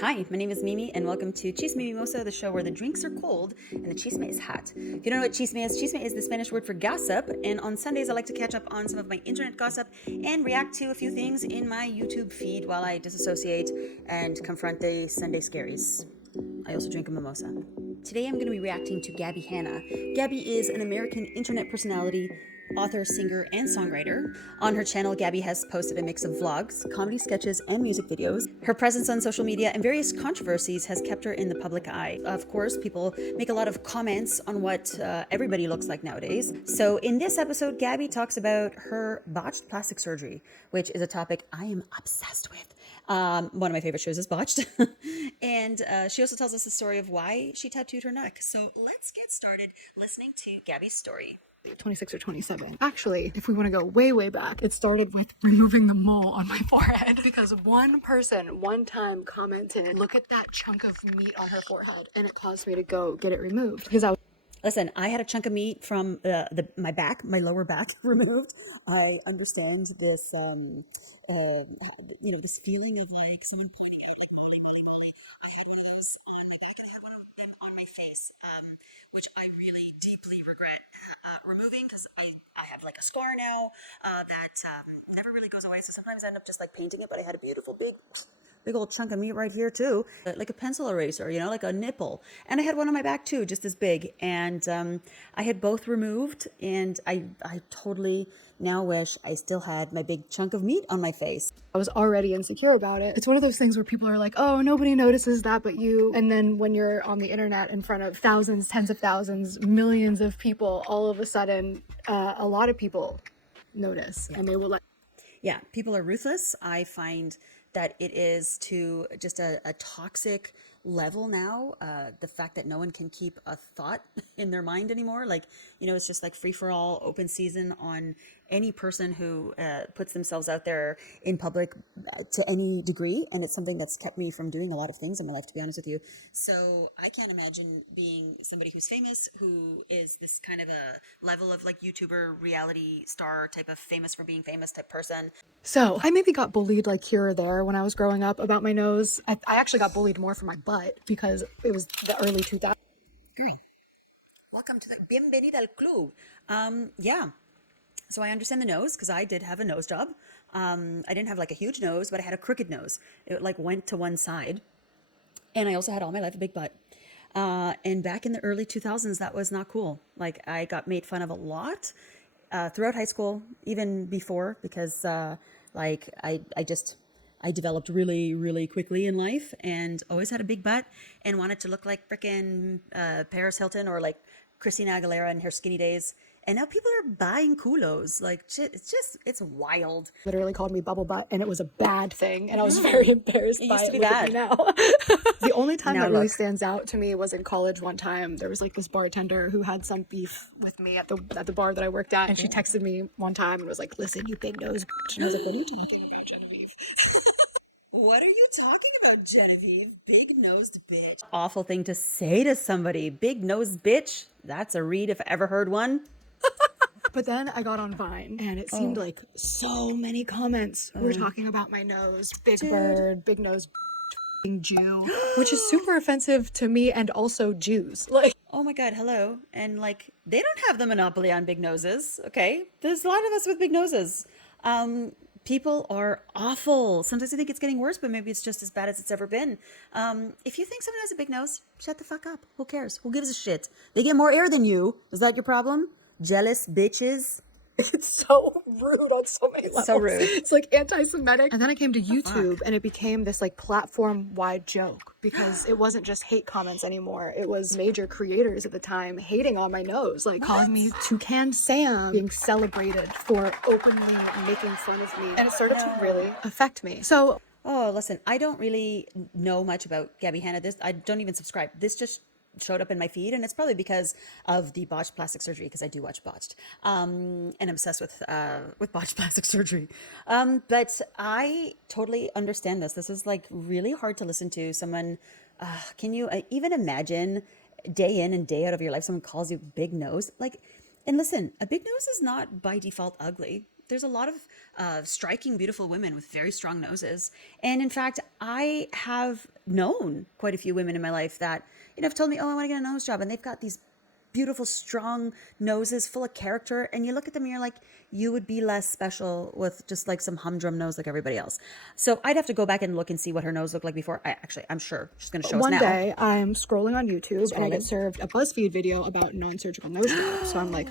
Hi, my name is Mimi, and welcome to Chismimimosa, the show where the drinks are cold and the chisme is hot. If you don't know what chisme is the Spanish word for gossip, and on Sundays I like to catch up on some of my internet gossip and react to a few things in my YouTube feed while I disassociate and confront the Sunday scaries. I also drink a mimosa. Today I'm going to be reacting to Gabbie Hanna. Gabbie is an American internet personality, author, singer, and songwriter. On her channel, Gabbie has posted a mix of vlogs, comedy sketches, and music videos. Her presence on social media and various controversies has kept her in the public eye. Of course, people make a lot of comments on what everybody looks like nowadays. So in this episode, Gabbie talks about her botched plastic surgery, which is a topic I am obsessed with. One of my favorite shows is Botched. And she also tells us the story of why she tattooed her neck. So let's get started listening to Gabbie's story. 26 or 27. Actually, if we want to go way back, it started with removing the mole on my forehead because one person one time commented, "Look at that chunk of meat on her forehead," and it caused me to go get it removed because I was Listen, I had a chunk of meat from my lower back removed. I understand this, this feeling of like someone pointing out like, "Molly, Molly, Molly." I had one of those on my back and I had one of them on my face, which I really deeply regret removing because I have like a scar now that never really goes away. So sometimes I end up just like painting it, but I had a beautiful big old chunk of meat right here too, like a pencil eraser, like a nipple. And I had one on my back too, just as big. And I had both removed, and I totally now wish I still had my big chunk of meat on my face. I was already insecure about it. It's one of those things where people are like, "Oh, nobody notices that but you." And then when you're on the internet in front of thousands, tens of thousands, millions of people, all of a sudden, a lot of people notice, and they will let. Yeah, people are ruthless. I find that it is to just a toxic level now. The fact that no one can keep a thought in their mind anymore. Like, it's just like free for all, open season on any person who puts themselves out there in public to any degree. And it's something that's kept me from doing a lot of things in my life, to be honest with you. So I can't imagine being somebody who's famous, who is this kind of a level of like YouTuber, reality star type of famous for being famous type person. So I maybe got bullied like here or there when I was growing up about my nose. I actually got bullied more for my butt because it was the early 2000s. Girl, welcome to the Bienvenida al Club. Yeah. So I understand the nose because I did have a nose job. I didn't have like a huge nose, but I had a crooked nose. It like went to one side. And I also had all my life a big butt. And back in the early 2000s, that was not cool. Like I got made fun of a lot throughout high school, even before, because I developed really, really quickly in life and always had a big butt and wanted to look like frickin' Paris Hilton or like Christina Aguilera in her skinny days. And now people are buying culos. Like, shit, it's wild. Literally called me bubble butt, and it was a bad thing, and I was very embarrassed It by used to it. be Look at me bad. now. The only time Now that really look. stands out to me was in college. One time there was like this bartender who had some beef with me at the bar that I worked at, and she texted me one time and was like, "Listen, you big nose bitch." And I was like, "What are you talking about, Genevieve?" What are you talking about, Genevieve? Big-nosed bitch. Awful thing to say to somebody. Big-nosed bitch? That's a read if I ever heard one. But then I got on Vine, and it seemed like so many comments were talking about my nose, big bird, big nose, Jew, which is super offensive to me and also Jews. Like, Oh my God, hello. And like, they don't have the monopoly on big noses, okay? There's a lot of us with big noses. People are awful. Sometimes I think it's getting worse, but maybe it's just as bad as it's ever been. If you think someone has a big nose, shut the fuck up. Who cares? Who gives a shit? They get more air than you. Is that your problem? Jealous bitches? it's so rude on so many levels. So rude. It's like anti-Semitic. And then I came to YouTube, and it became this like platform-wide joke because it wasn't just hate comments anymore. It was major creators at the time hating on my nose, like calling me Toucan Sam, being celebrated for openly making fun of me. And it started to really affect me. So Oh, listen, I don't really know much about Gabbie Hanna. I don't even subscribe. This just showed up in my feed, and it's probably because of the botched plastic surgery, because I do watch Botched, and I'm obsessed with botched plastic surgery. But I totally understand this. This is like really hard to listen to. Someone, can you even imagine day in and day out of your life, someone calls you big nose? Like, and listen, a big nose is not by default ugly. there's a lot of striking, beautiful women with very strong noses. And in fact, I have known quite a few women in my life that, have told me, oh, I want to get a nose job. And they've got these beautiful, strong noses full of character. And you look at them and you're like, you would be less special with just like some humdrum nose like everybody else. So I'd have to go back and look and see what her nose looked like before. I'm sure she's going to show us now. One day I'm scrolling on YouTube and I get served a BuzzFeed video about non-surgical nose jobs. So I'm like,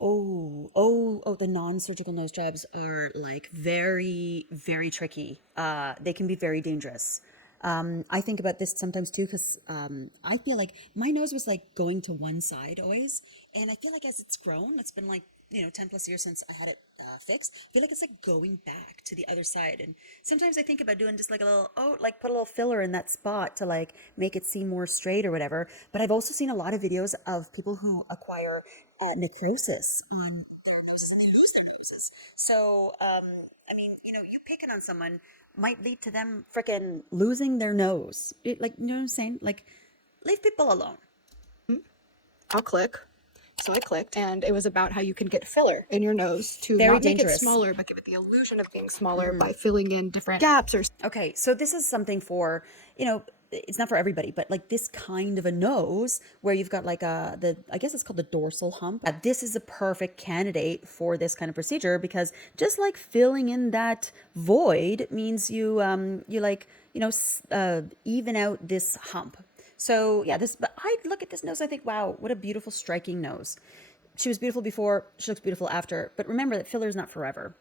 Oh, the non-surgical nose jobs are like very, very tricky. They can be very dangerous. I think about this sometimes too, because I feel like my nose was like going to one side always. And I feel like as it's grown, it's been like, 10 plus years since I had it fixed. I feel like it's like going back to the other side. And sometimes I think about doing just like a little, put a little filler in that spot to like make it seem more straight or whatever. But I've also seen a lot of videos of people who acquire necrosis on their noses and they lose their noses. So, you picking on someone might lead to them freaking losing their nose. You know what I'm saying? Like, leave people alone. I'll click. So I clicked, and it was about how you can get filler in your nose to Very not dangerous. make it smaller, but give it the illusion of being smaller by filling in different gaps or... Okay, so this is something for, it's not for everybody, but like this kind of a nose where you've got like I guess it's called the dorsal hump. This is a perfect candidate for this kind of procedure because just like filling in that void means you even out this hump. So yeah, but I look at this nose, I think, wow, what a beautiful, striking nose. She was beautiful before, she looks beautiful after. But remember that filler is not forever.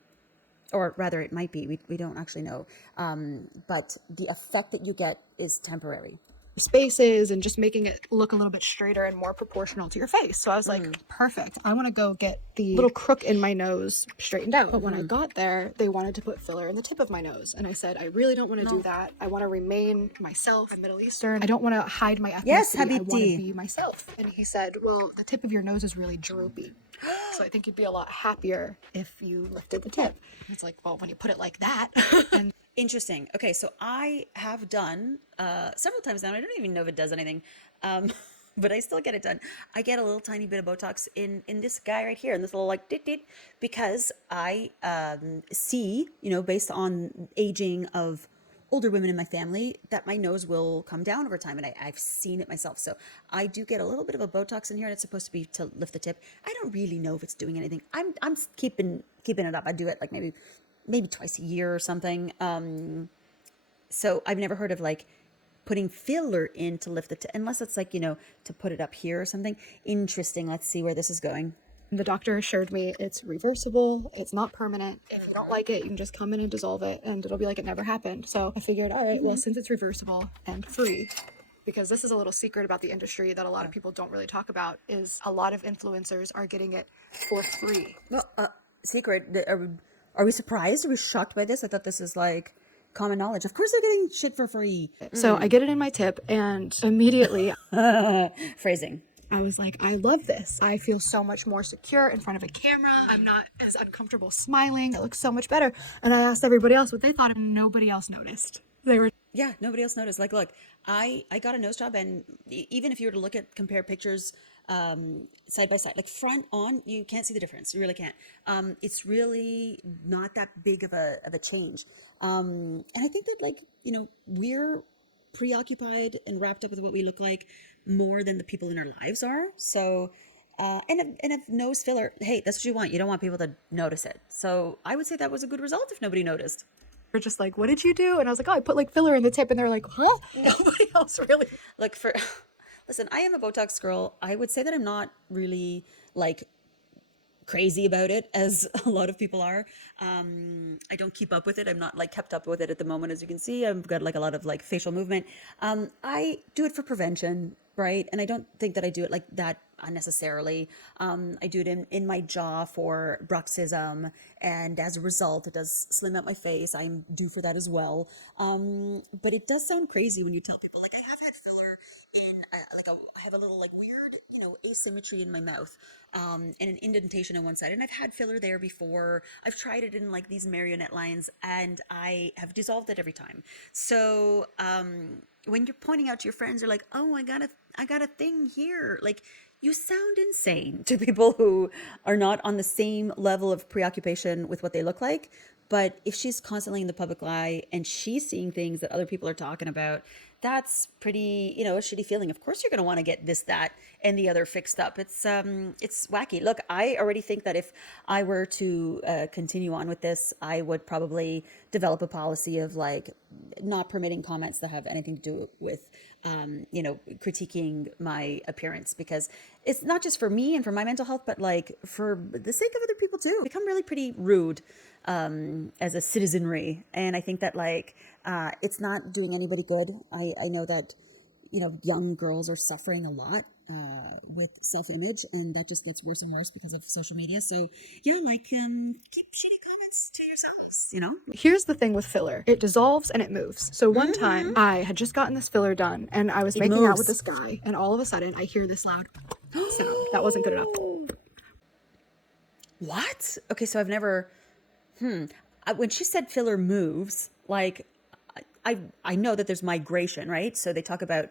Or rather, it might be. We don't actually know. But the effect that you get is temporary. Spaces and just making it look a little bit straighter and more proportional to your face. So I was like, perfect. I want to go get the little crook in my nose straightened out. But when I got there, they wanted to put filler in the tip of my nose. And I said, I really don't want to do that. I want to remain myself. I'm Middle Eastern. I don't want to hide my ethnicity. Yes, I want to Habibti. be myself. And he said, well, the tip of your nose is really droopy. So I think you'd be a lot happier if you lifted the tip. It's like, well, when you put it like that. And Interesting. Okay, so I have done several times now. And I don't even know if it does anything, but I still get it done. I get a little tiny bit of Botox in this guy right here, in this little like dit, because I see, based on aging of older women in my family, that my nose will come down over time, and I've seen it myself. So I do get a little bit of a Botox in here, and it's supposed to be to lift the tip. I don't really know if it's doing anything. I'm keeping it up. I do it like maybe twice a year or something. So I've never heard of like putting filler in to lift the tip, unless it's like, to put it up here or something. Interesting. Let's see where this is going. the doctor assured me it's reversible, it's not permanent. If you don't like it, you can just come in and dissolve it and it'll be like it never happened. So I figured, all right, well, since it's reversible and free, because this is a little secret about the industry that a lot of people don't really talk about, is a lot of influencers are getting it for free. Well, secret. Are we surprised? Are we shocked by this? I thought this is like common knowledge. Of course they're getting shit for free. So I get it in my tip and immediately Phrasing. I was like, I love this. I feel so much more secure in front of a camera. I'm not as uncomfortable smiling. It looks so much better. And I asked everybody else what they thought, and nobody else noticed. They were... Yeah, nobody else noticed. Like, look, I got a nose job, and even if you were to compare pictures side by side, like front on, you can't see the difference. You really can't. It's really not that big of a change. And I think that, like, we're preoccupied and wrapped up with what we look like more than the people in our lives are. So, and a nose filler, hey, that's what you want. You don't want people to notice it. So I would say that was a good result if nobody noticed. Were just like, what did you do? And I was like, oh, I put like filler in the tip. And they're like, what? Nobody else really. Look, listen, I am a Botox girl. I would say that I'm not really like crazy about it as a lot of people are. I don't keep up with it. I'm not like kept up with it at the moment. As you can see, I've got like a lot of like facial movement. I do it for prevention, right? And I don't think that I do it like that unnecessarily. I do it in my jaw for bruxism, and as a result, it does slim out my face. I'm due for that as well. But it does sound crazy when you tell people, like, I have had filler in I have a little like weird, asymmetry in my mouth, and an indentation on one side. And I've had filler there before. I've tried it in like these marionette lines, and I have dissolved it every time. So, when you're pointing out to your friends, you're like, oh, I got a thing here. Like, you sound insane to people who are not on the same level of preoccupation with what they look like. But if she's constantly in the public eye and she's seeing things that other people are talking about, that's pretty, a shitty feeling. Of course, you're going to want to get this, that, and the other fixed up. It's wacky. Look, I already think that if I were to continue on with this, I would probably develop a policy of like not permitting comments that have anything to do with, critiquing my appearance, because it's not just for me and for my mental health, but like for the sake of other people too. Become really pretty rude as a citizenry. And I think that like, it's not doing anybody good. I know that, young girls are suffering a lot with self-image, and that just gets worse and worse because of social media. So yeah, like keep shitty comments to yourselves, Here's the thing with filler. It dissolves and it moves. So one time I had just gotten this filler done and I was making out with this guy, and all of a sudden I hear this loud sound. That wasn't good enough. What? Okay, so I've never when she said filler moves, like I know that there's migration, right? So they talk about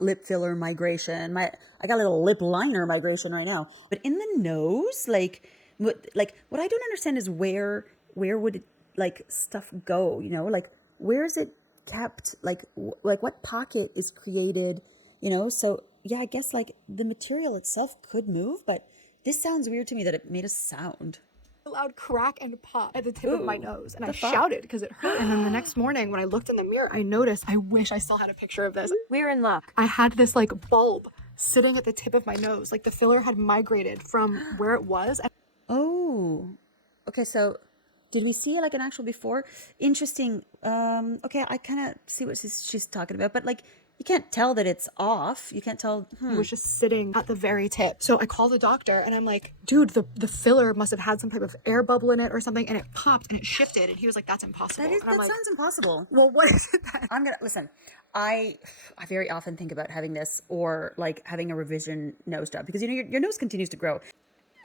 lip filler migration. I got a little lip liner migration right now. But in the nose, like what I don't understand is where would it, like, stuff go? Like, where is it kept? Like what pocket is created? So yeah, I guess like the material itself could move, but this sounds weird to me that it made a sound. A loud crack and pop at the tip of my nose, and I shouted because it hurt. And then the next morning when I looked in the mirror, I noticed, I wish I still had a picture of this. We're in luck. I had this like bulb sitting at the tip of my nose. Like the filler had migrated from where it was. Oh, okay. So did we see like an actual before? Interesting. Okay, I kind of see what she's talking about, but like, you can't tell that it's off. You can't tell. It was just sitting at the very tip. So I call the doctor and I'm like, dude, the filler must have had some type of air bubble in it or something, and it popped and it shifted. And he was like, that's impossible. That sounds impossible. Well, what is it then? Listen, I very often think about having this, or like having a revision nose job, because your nose continues to grow.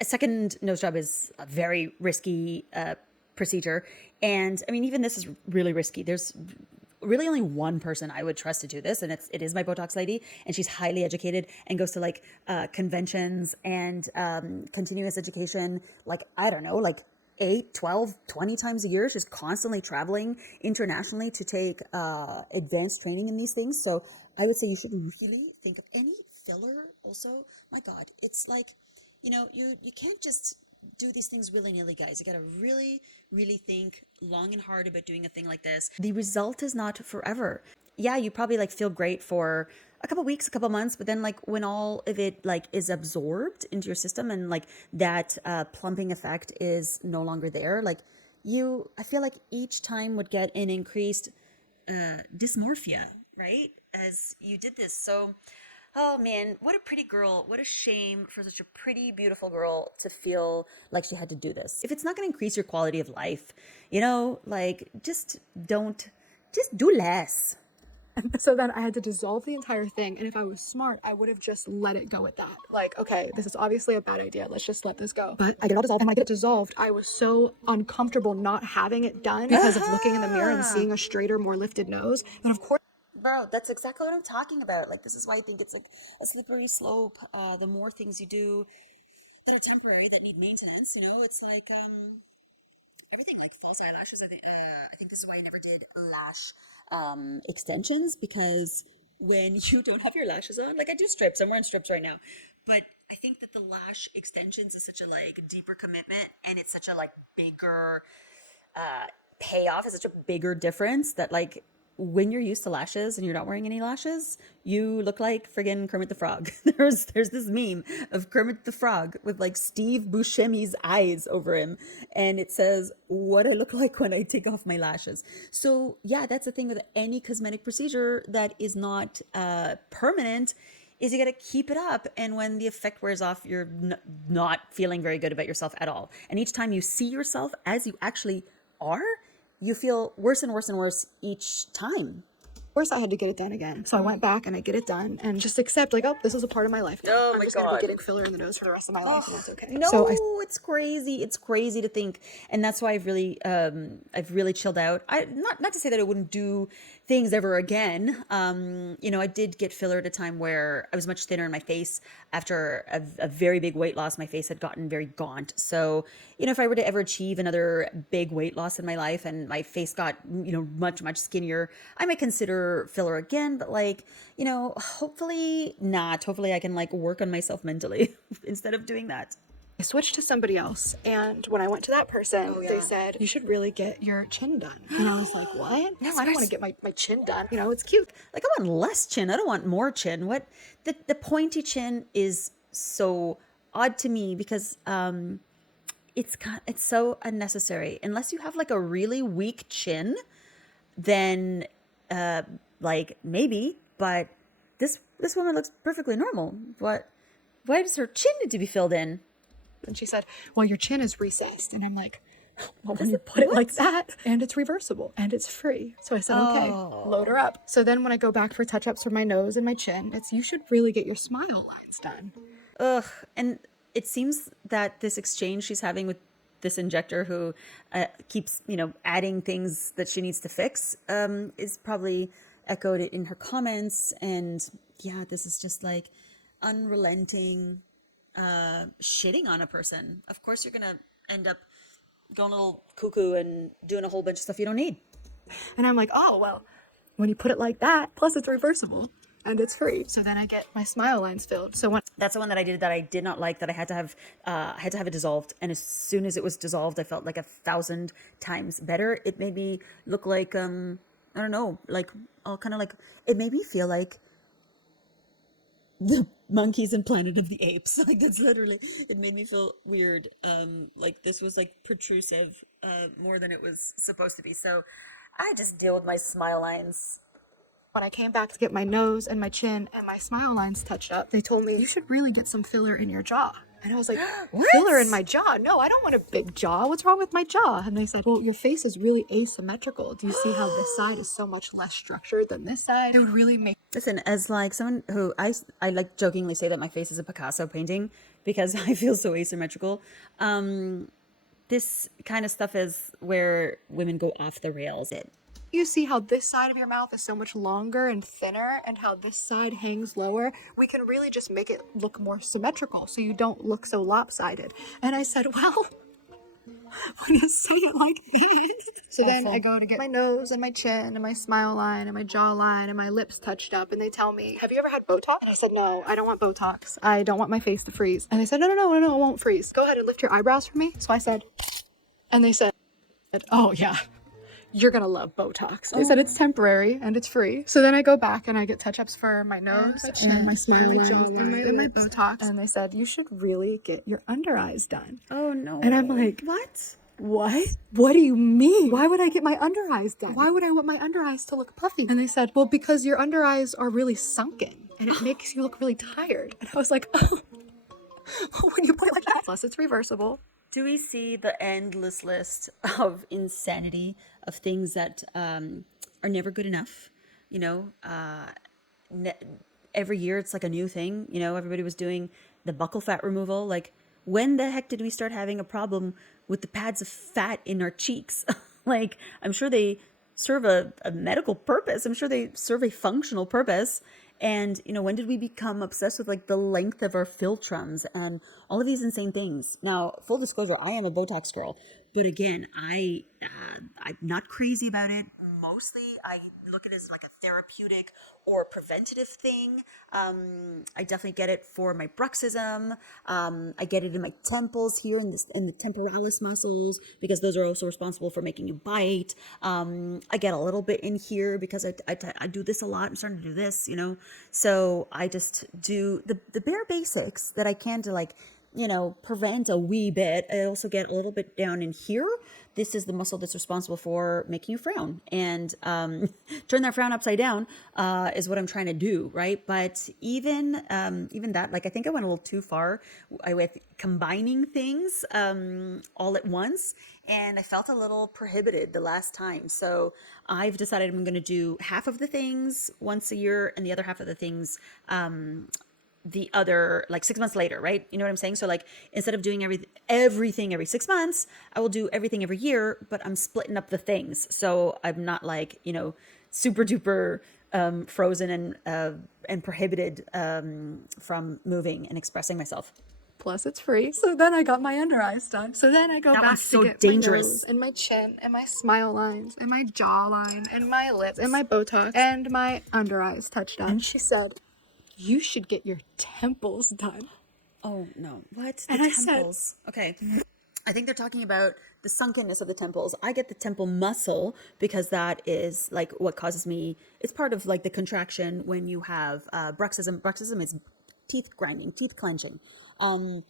A second nose job is a very risky procedure. And I mean, even this is really risky. There's really only one person I would trust to do this, and it is my Botox lady, and she's highly educated and goes to like conventions and continuous education, like, I don't know, like 8, 12, 20 times a year. She's constantly traveling internationally to take advanced training in these things. So I would say you should really think of any filler. Also, my God, it's like, you can't just do these things willy-nilly, guys. You gotta really, really think long and hard about doing a thing like this. The result is not forever. Yeah, you probably like feel great for a couple weeks, a couple months, but then like when all of it like is absorbed into your system, and like that plumping effect is no longer there, like I feel like each time would get an increased dysmorphia, right? As you did this. So oh man, what a pretty girl. What a shame for such a pretty, beautiful girl to feel like she had to do this. If it's not going to increase your quality of life, like just do less. So then I had to dissolve the entire thing. And if I was smart, I would have just let it go at that. Like, okay, this is obviously a bad idea. Let's just let this go. But I get it all dissolved. And when I get it dissolved, I was so uncomfortable not having it done because of looking in the mirror and seeing a straighter, more lifted nose. And of course, bro, that's exactly what I'm talking about. Like, this is why I think it's like a slippery slope. The more things you do that are temporary, that need maintenance, it's like everything, like false eyelashes. I think this is why I never did lash extensions, because when you don't have your lashes on, like I do strips, I'm wearing strips right now, but I think that the lash extensions is such a like deeper commitment, and it's such a like bigger payoff, is such a bigger difference, that like when you're used to lashes and you're not wearing any lashes, you look like friggin' Kermit the Frog. There's this meme of Kermit the Frog with like Steve Buscemi's eyes over him, and it says, what I look like when I take off my lashes. So yeah, that's the thing with any cosmetic procedure that is not permanent, is you got to keep it up. And when the effect wears off, you're not feeling very good about yourself at all. And each time you see yourself as you actually are, you feel worse and worse and worse each time. course I had to get it done again. So I went back and I get it done and just accept like, oh, this is a part of my life. Oh I'm my just gonna be God. getting filler in the nose for the rest of my life, and that's okay. No, So it's crazy. It's crazy to think, and that's why I've really chilled out. Not to say that I wouldn't do things ever again. You know, I did get filler at a time where I was much thinner in my face after a very big weight loss. My face had gotten very gaunt. So, you know, if I were to ever achieve another big weight loss in my life and my face got, you know, much skinnier, I might consider filler again. But like, you know, hopefully not. Hopefully I can like work on myself mentally instead of doing that. I switched to somebody else, and when I went to that person, they said, you should really get your chin done. And I was like, what? No, I don't want to get my chin done. You know, it's cute. Like, I want less chin. I don't want more chin. What the pointy chin is so odd to me because it's so unnecessary. Unless you have like a really weak chin, then like maybe, but this woman looks perfectly normal. Why does her chin need to be filled in? And she said, well, your chin is recessed. And I'm like, well, when you put it like that, and it's reversible and it's free. So I said, okay, load her up. So then when I go back for touch-ups for my nose and my chin, it's, you should really get your smile lines done. Ugh. And it seems that this exchange she's having with this injector who keeps, you know, adding things that she needs to fix is probably echoed in her comments. And yeah, this is just like unrelenting shitting on a person. Of course you're gonna end up going a little cuckoo and doing a whole bunch of stuff you don't need. And I'm like, oh, well, when you put it like that, plus it's reversible and it's free. So then I get my smile lines filled. So when That's the one that I did that I did not like, that I had to have it dissolved. And as soon as it was dissolved, I felt like 1,000 times better. It made me look like I don't know, like all kind of like, it made me feel like the monkeys in Planet of the Apes. Like, that's literally, it made me feel weird. Like this was like protrusive more than it was supposed to be. So I just deal with my smile lines. when I came back to get my nose and my chin and my smile lines touched up, they told me, you should really get some filler in your jaw. And I was like, filler in my jaw? No, I don't want a big jaw. What's wrong with my jaw? And they said, well, your face is really asymmetrical. Do you see how this side is so much less structured than this side? It would really make... Listen, as like someone who I like jokingly say that my face is a Picasso painting because I feel so asymmetrical. This kind of stuff is where women go off the rails. You see how this side of your mouth is so much longer and thinner and how this side hangs lower? We can really just make it look more symmetrical so you don't look so lopsided. And I said, well, when you say it like this. So then I go to get my nose and my chin and my smile line and my jawline and my lips touched up, and they tell me, have you ever had Botox? And I said, no, I don't want Botox. I don't want my face to freeze. And they said, no, it won't freeze. Go ahead and lift your eyebrows for me. So I said, and they said, oh yeah, you're gonna love Botox. They said it's temporary and it's free. So then I go back and I get touch-ups for my nose and my smile lines and my Botox. And they said, you should really get your under eyes done. Oh no. And I'm like, what? What do you mean? Why would I get my under eyes done? Why would I want my under eyes to look puffy? And they said, well, because your under eyes are really sunken and it makes you look really tired. And I was like, oh, when you put it like that. Plus it's reversible. Do we see the endless list of insanity of things that are never good enough? You know, every year it's like a new thing. You know, everybody was doing the buccal fat removal. Like, when the heck did we start having a problem with the pads of fat in our cheeks? Like, I'm sure they serve a medical purpose. I'm sure they serve a functional purpose. And, you know, when did we become obsessed with like the length of our philtrums and all of these insane things? Now, full disclosure, I am a Botox girl, but again, I'm not crazy about it. Mostly I look at it as like a therapeutic or preventative thing. I definitely get it for my bruxism. I get it in my temples here in the temporalis muscles, because those are also responsible for making you bite. I get a little bit in here because I do this a lot. I'm starting to do this, you know. So I just do the bare basics that I can to like prevent a wee bit. I also get a little bit down in here. This is the muscle that's responsible for making you frown, and turn that frown upside down is what I'm trying to do, right? But even that, like, I think I went a little too far with combining things all at once, and I felt a little prohibited the last time. So I've decided I'm going to do half of the things once a year and the other half of the things the other, like, 6 months later, right? You know what I'm saying? So, like, instead of doing everything every 6 months, I will do everything every year, but I'm splitting up the things. So I'm not, like, super duper frozen and prohibited from moving and expressing myself. Plus it's free. So then I got my under eyes done. So then I go That back one's to so get dangerous. my nose and my chin and my smile lines and my jawline and my lips and my Botox and my under eyes touched up. And she said, you should get your temples done. Oh, no. What? And I said, okay. I think they're talking about the sunkenness of the temples. I get the temple muscle because that is, like, what causes me. It's part of, like, the contraction when you have bruxism. Bruxism is teeth grinding, teeth clenching. I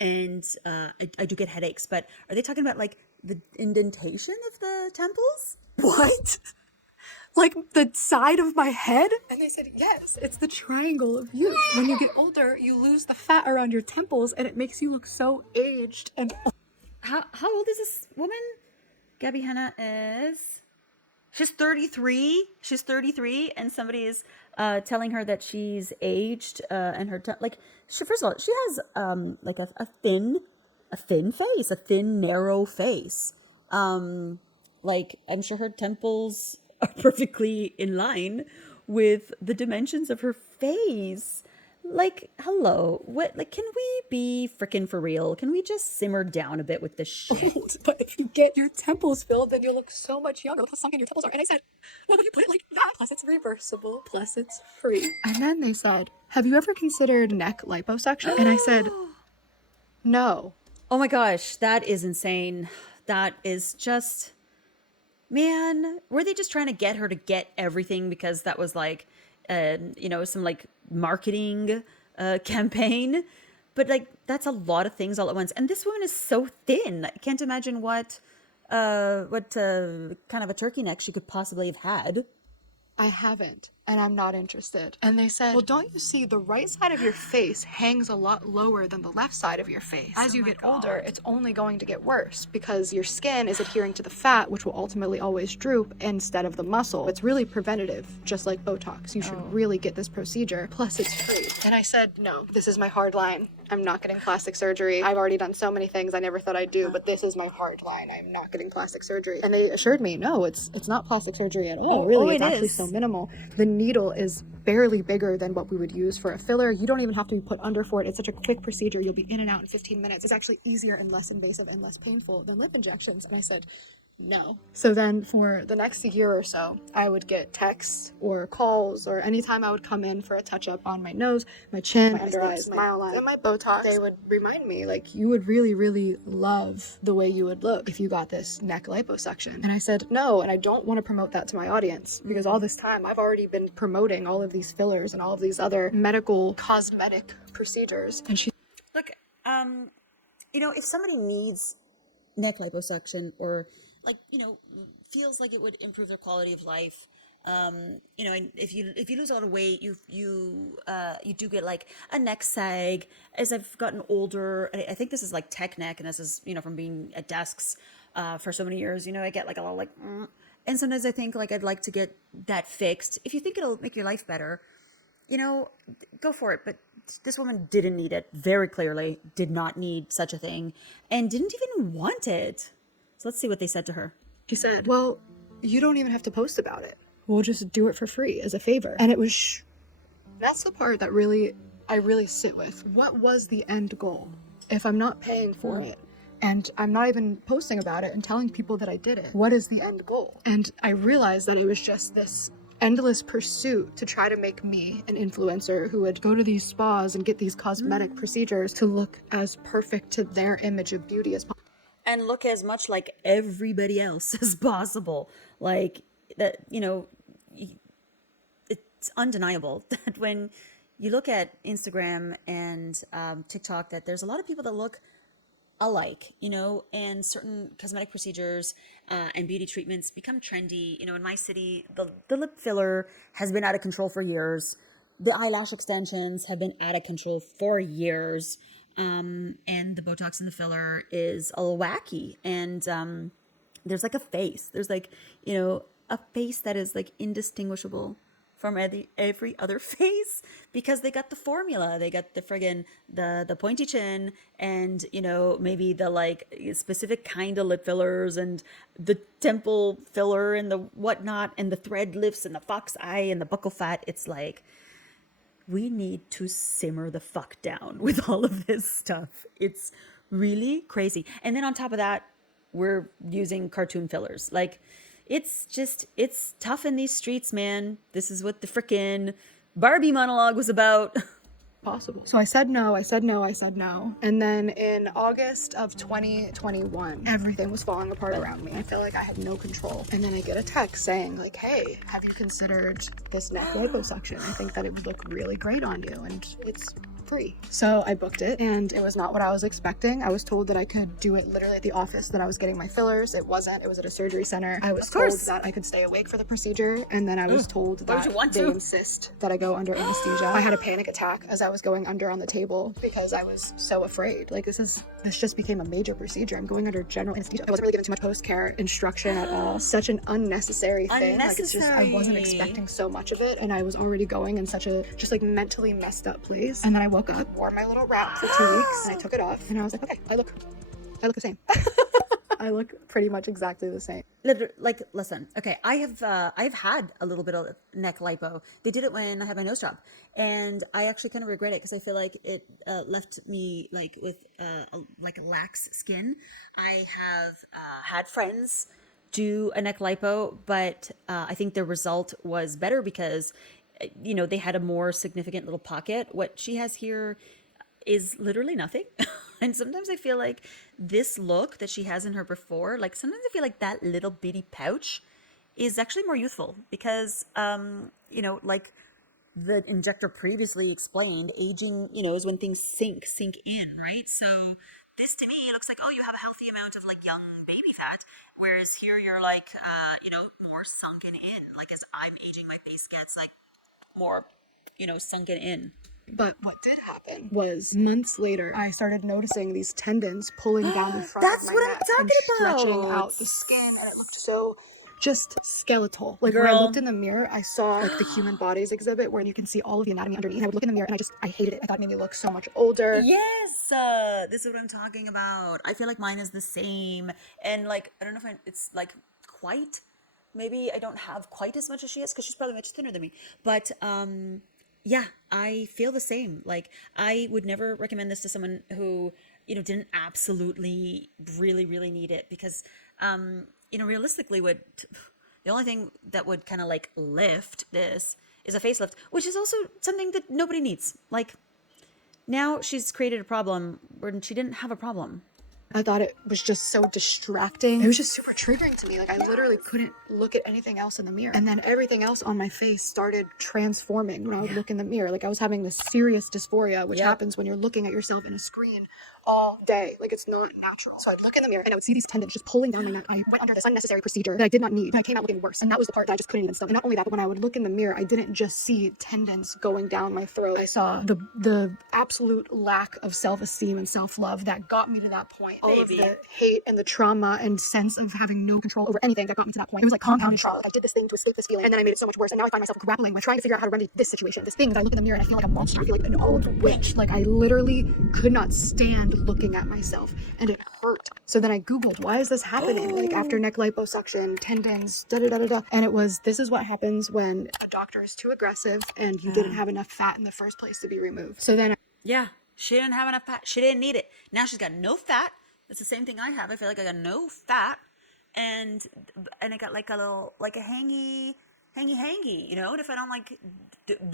do get headaches. But are they talking about, like, the indentation of the temples? what? Like the side of my head? And they said, yes, it's the triangle of youth. When you get older, you lose the fat around your temples and it makes you look so aged and How old is this woman? Gabbie Hanna she's 33. She's 33, and somebody is telling her that she's aged and her first of all, she has like a thin face, a thin narrow face. Like, I'm sure her temples are perfectly in line with the dimensions of her face. Like, hello, what? Like, can we be freaking for real? Can we just simmer down a bit with this shit? but if you get your temples filled, then you'll look so much younger. Look how sunken your temples are. And I said, well, when you put it like that, plus it's reversible, plus it's free. And then they said, have you ever considered neck liposuction? And I said, no. Oh my gosh, that is insane. That is just, man, were they just trying to get her to get everything because that was like, some like marketing campaign? But like, that's a lot of things all at once. And this woman is so thin. I can't imagine what kind of a turkey neck she could possibly have had. I haven't, and I'm not interested. And they said, well, don't you see the right side of your face hangs a lot lower than the left side of your face? As you get older, it's only going to get worse because your skin is adhering to the fat, which will ultimately always droop instead of the muscle. It's really preventative, just like Botox. You should really get this procedure. Plus, it's free. And I said, no, this is my hard line. I'm not getting plastic surgery. I've already done so many things I never thought I'd do, but this is my hard line. I'm not getting plastic surgery. And they assured me, no, it's not plastic surgery at all. Really, it's actually so minimal. The needle is barely bigger than what we would use for a filler. You don't even have to be put under for it. It's such a quick procedure. You'll be in and out in 15 minutes. It's actually easier and less invasive and less painful than lip injections. And I said, no. So then for the next year or so, I would get texts or calls, or anytime I would come in for a touch-up on my nose, my chin, my under eyes, my smile line, and my Botox, they would remind me, like, you would really, really love the way you would look if you got this neck liposuction. And I said, no, and I don't want to promote that to my audience, because all this time I've already been promoting all of these fillers and all of these other medical cosmetic procedures. And she... Look, if somebody needs neck liposuction, or feels like it would improve their quality of life, and if you lose a lot of weight, you do get like a neck sag. As I've gotten older, I think this is like tech neck, and this is from being at desks for so many years. I get like a lot of and sometimes I think like I'd like to get that fixed. If you think it'll make your life better, go for it. But this woman didn't need it. Very clearly did not need such a thing, and didn't even want it. So let's see what they said to her. She said, well, you don't even have to post about it. We'll just do it for free as a favor. And it was that's the part that I really sit with. What was the end goal? If I'm not paying for it, and I'm not even posting about it and telling people that I did it, what is the end goal? And I realized that it was just this endless pursuit to try to make me an influencer who would go to these spas and get these cosmetic procedures to look as perfect to their image of beauty as possible. And look as much like everybody else as possible. Like that, it's undeniable that when you look at Instagram and TikTok that there's a lot of people that look alike, you know, and certain cosmetic procedures and beauty treatments become trendy. You know, in my city, the lip filler has been out of control for years. The eyelash extensions have been out of control for years. And the Botox and the filler is a little wacky. And there's like a face. There's like, you know, a face that is like indistinguishable from every other face because they got the formula. They got the friggin' the pointy chin and, you know, maybe the like specific kind of lip fillers and the temple filler and the whatnot and the thread lips and the fox eye and the buccal fat. It's like, we need to simmer the fuck down with all of this stuff. It's really crazy. And then on top of that, we're using cartoon fillers. Like, it's tough in these streets, man. This is what the frickin' Barbie monologue was about. Possible. So I said no, I said no, I said no. And then in August of 2021, everything was falling apart around me. I feel like I had no control. And then I get a text saying like, hey, have you considered this neck liposuction? I think that it would look really great on you and it's free. So I booked it and it was not what I was expecting. I was told that I could do it literally at the office that I was getting my fillers. It wasn't. It was at a surgery center. I was told that I could stay awake for the procedure. And then I was told that they insist that I go under anesthesia. I had a panic attack as I was going under on the table because I was so afraid. Like this just became a major procedure. I'm going under general anesthesia. I wasn't really given too much post-care instruction at all. Such an unnecessary thing. Like it's just, I wasn't expecting so much of it. And I was already going in such a just like mentally messed up place. And then I woke up, wore my little wrap for 2 weeks and I took it off and I was like, okay, I look the same. I look pretty much exactly the same. Like, listen, okay, I've had a little bit of neck lipo. They did it when I had my nose job, and I actually kind of regret it because I feel like it left me like with like a lax skin. I have had friends do a neck lipo, but I think the result was better because, you know, they had a more significant little pocket. What she has here is literally nothing. And sometimes I feel like this look that she has in her before, like sometimes I feel like that little bitty pouch is actually more youthful because, you know, like the injector previously explained, aging, you know, is when things sink in, right? So this to me looks like, oh, you have a healthy amount of like young baby fat, whereas here you're like, you know, more sunken in. Like as I'm aging, my face gets like more, you know, sunken in. But what did happen was months later, I started noticing these tendons pulling down the front of my neck and stretching out the skin, and it looked so just skeletal. Like when I looked in the mirror, I saw like the human bodies exhibit where you can see all of the anatomy underneath. I would look in the mirror and I hated it. I thought it made me look so much older. Yes, this is what I'm talking about. I feel like mine is the same, and like I don't know if it's like quite. Maybe I don't have quite as much as she is because she's probably much thinner than me. But yeah, I feel the same. Like I would never recommend this to someone who, you know, didn't absolutely really need it because, you know, realistically the only thing that would kind of like lift this is a facelift, which is also something that nobody needs. Like now she's created a problem where she didn't have a problem. I thought it was just so distracting. It was just super triggering to me. Like I literally couldn't look at anything else in the mirror. And then everything else on my face started transforming when I would look in the mirror. Like I was having this serious dysphoria, which happens when you're looking at yourself in a screen all day. Like it's not natural. So I'd look in the mirror and I would see these tendons just pulling down my neck. I went under this unnecessary procedure that I did not need. And I came out looking worse. And that was the part that I just couldn't even stomach. And not only that, but when I would look in the mirror, I didn't just see tendons going down my throat. I saw the absolute lack of self-esteem and self-love that got me to that point. All of the hate and the trauma and sense of having no control over anything that got me to that point. It was like compounded trauma. Like I did this thing to escape this feeling and then I made it so much worse. And now I find myself grappling with trying to figure out how to remedy this situation. This thing that I look in the mirror and I feel like a monster. I feel like an old witch. Like I literally could not stand looking at myself. And it hurt. So then I Googled, why is this happening? Like after neck liposuction, tendons, And it was, this is what happens when a doctor is too aggressive and you didn't have enough fat in the first place to be removed. So then yeah, she didn't have enough fat. She didn't need it. Now she's got no fat. That's the same thing I have. I feel like I got no fat and I got like a little, like a hangy, you know, and if I don't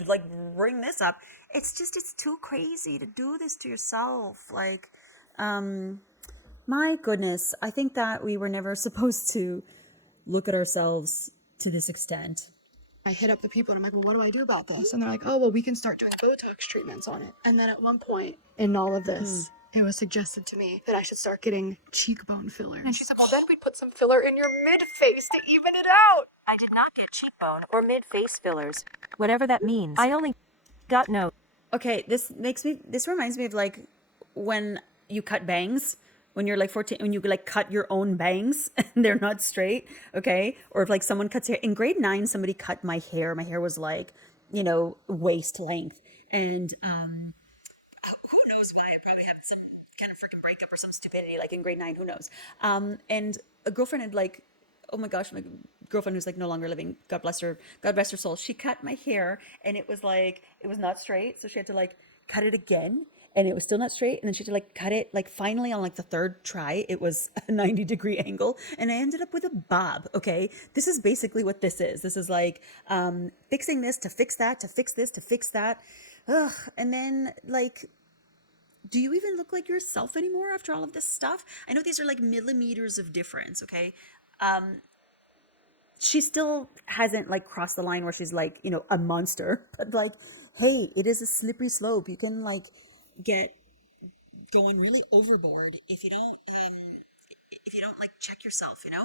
like bring this up, it's too crazy to do this to yourself. Like, my goodness, I think that we were never supposed to look at ourselves to this extent. I hit up the people and I'm like, well, what do I do about this? And they're like, oh, well, we can start doing Botox treatments on it. And then at one point in all of this, it was suggested to me that I should start getting cheekbone filler. And she said, well, then we'd put some filler in your mid-face to even it out. I did not get cheekbone or mid-face fillers, whatever that means. I only got no. Okay, this reminds me of like when you cut bangs. When you're like 14, when you like cut your own bangs and they're not straight, okay? Or if like someone cuts hair. In grade 9, somebody cut my hair. My hair was like, you know, waist length. And who knows why? I probably had some kind of freaking breakup or some stupidity like in grade 9, who knows? And a girlfriend had like, oh my gosh, my girlfriend who's like no longer living, God bless her soul. She cut my hair and it was like, it was not straight. So she had to like cut it again. And it was still not straight. And then she had to like cut it, like finally on like the third try, it was a 90-degree angle. And I ended up with a bob, okay? This is basically what this is. This is like fixing this to fix that, to fix this, to fix that. Ugh. And then like, do you even look like yourself anymore after all of this stuff? I know these are like millimeters of difference, okay? She still hasn't like crossed the line where she's like, you know, a monster. But like, hey, it is a slippery slope. You can like get going really overboard if you don't like check yourself, you know?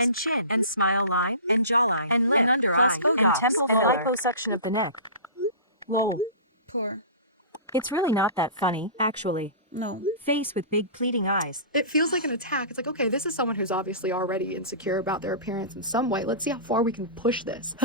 And chin, and smile line, and jawline, and lip, and under eye, and temple, and liposuction of the neck. Whoa. Poor. It's really not that funny, actually. No. Face with big pleading eyes. It feels like an attack. It's like, okay, this is someone who's obviously already insecure about their appearance in some way. Let's see how far we can push this.